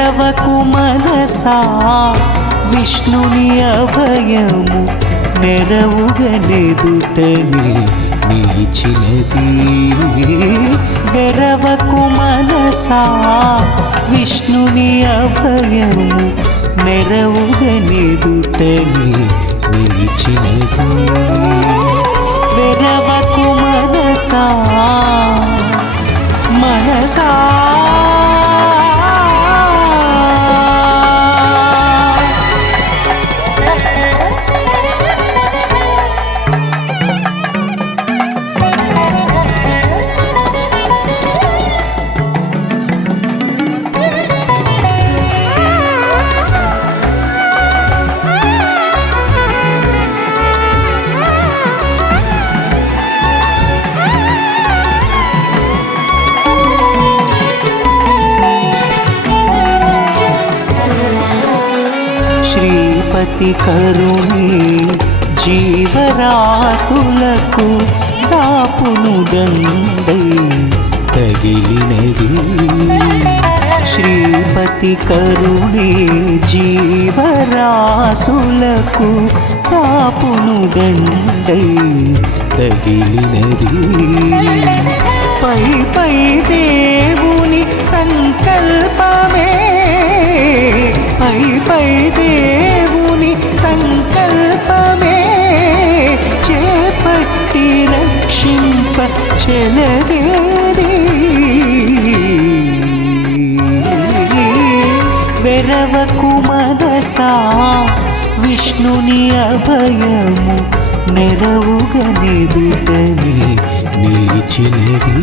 వెరవకు మనసా విష్ణుని అభయము నెరవుగనెదుటనే నిలిచినది. వెరవకు మనసా విష్ణుని అభయము నెరవుగనెదుటనే నిలిచినది. వెరవకు మనసా మనసా శ్రీపతి కరుణే జీవరాశులకు దాపును దండై తగిలినది. శ్రీపతి కరుణే జీవరాశులకు దాపును దండై తగిలినది. పై పై దేవుని సంకల్పమే పై పై దేవుని రక్షింప చెలగేది వెరవకు మనసా విష్ణుని అభయము నెరవుగనెదుటనే నిలిచినది.